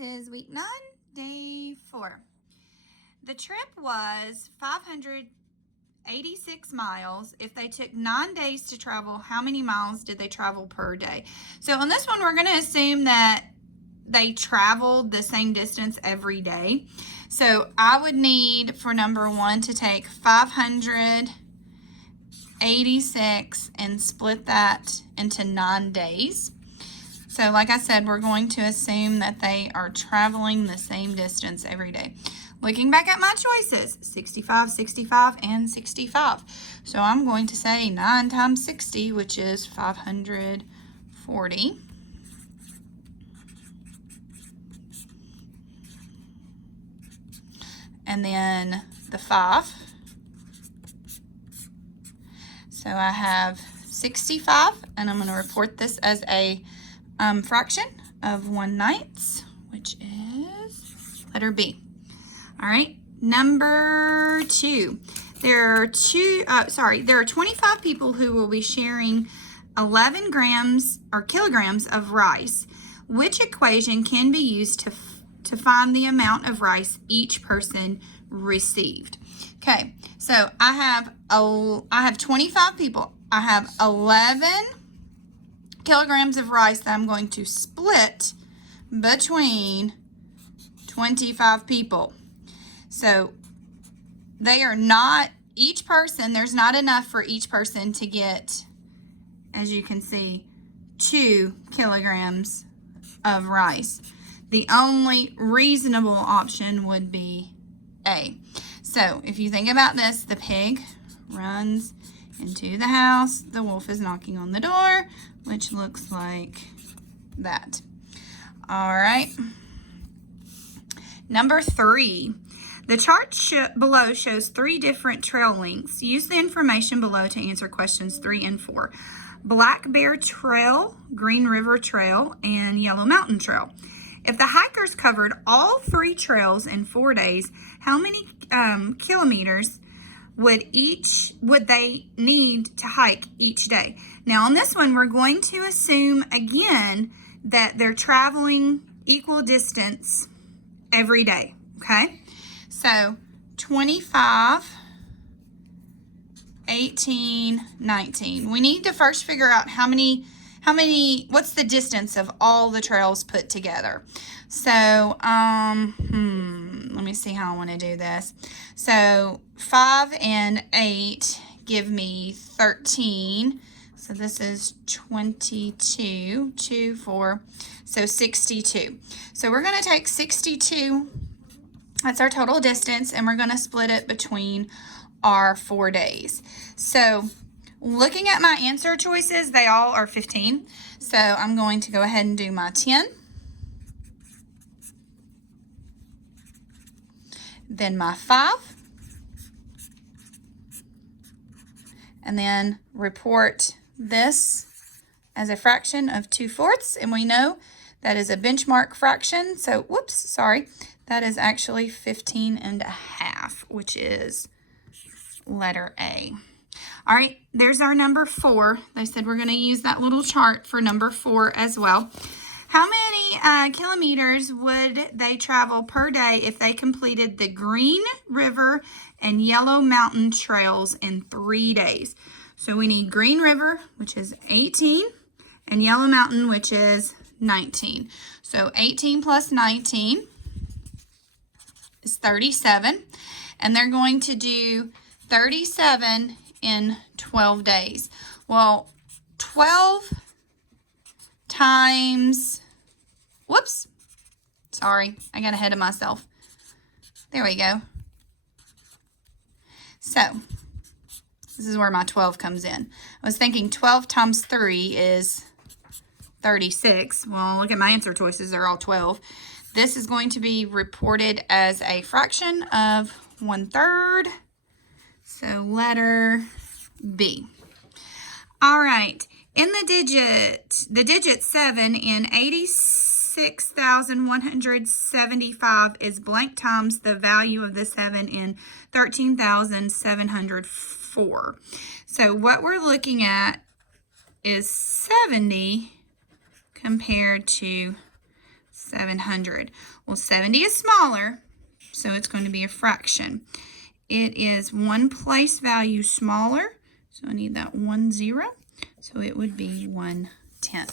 is week 9, day 4. The trip was 586 miles. If they took 9 days to travel, how many miles did they travel per day? So on this one, we're going to assume that they traveled the same distance every day. So I would need, for number 1, to take 586 and split that into 9 days. So like I said, we're going to assume that they are traveling the same distance every day. Looking back at my choices, 65, 65, and 65. So I'm going to say 9 times 60, which is 540. And then the 5. So I have 65, and I'm going to report this as a fraction of 1/9, which is letter B. All right, number 2. There are 25 people who will be sharing 11 grams or kilograms of rice. Which equation can be used to find the amount of rice each person received? Okay, so I have 25 people. I have 11 kilograms of rice that I'm going to split between 25 people. So they are not, each person, there's not enough for each person to get, as you can see, 2 kilograms of rice. The only reasonable option would be A. So if you think about this, the pig runs into the house. The wolf is knocking on the door, which looks like that. All right. Number 3. The chart below shows 3 different trail lengths. Use the information below to answer questions 3 and 4. Black Bear Trail, Green River Trail, and Yellow Mountain Trail. If the hikers covered all 3 trails in 4 days, how many kilometers would they need to hike each day? Now on this one, we're going to assume again that they're traveling equal distance every day, okay? So 25, 18, 19. We need to first figure out what's the distance of all the trails put together. So, let me see how I want to do this. So 5 and 8 give me 13. So this is 22, 2, 4, so 62. So we're going to take 62, that's our total distance, and we're going to split it between our 4 days. So looking at my answer choices, they all are 15. So I'm going to go ahead and do my 10. Then my 5. And then report this as a fraction of 2/4. And we know that is a benchmark fraction. So, whoops, sorry. That is actually 15.5, which is letter A. All right, there's our number 4. They said we're going to use that little chart for number 4 as well. How many kilometers would they travel per day if they completed the Green River and Yellow Mountain trails in 3 days? So we need Green River, which is 18, and Yellow Mountain, which is 19. So 18 plus 19 is 37, and they're going to do 37 in 12 days. Well, 12 times, whoops, sorry, I got ahead of myself. There we go. So this is where my 12 comes in. I was thinking 12 times 3 is 36. Well, look at my answer choices, they're all 12. This is going to be reported as a fraction of 1/3. So letter B. All right, in the digit 7 in 86,175 is blank times the value of the 7 in 13,704. So what we're looking at is 70 compared to 700. Well, 70 is smaller, so it's going to be a fraction. It is one place value smaller, so I need that 1 0. So it would be 1/10.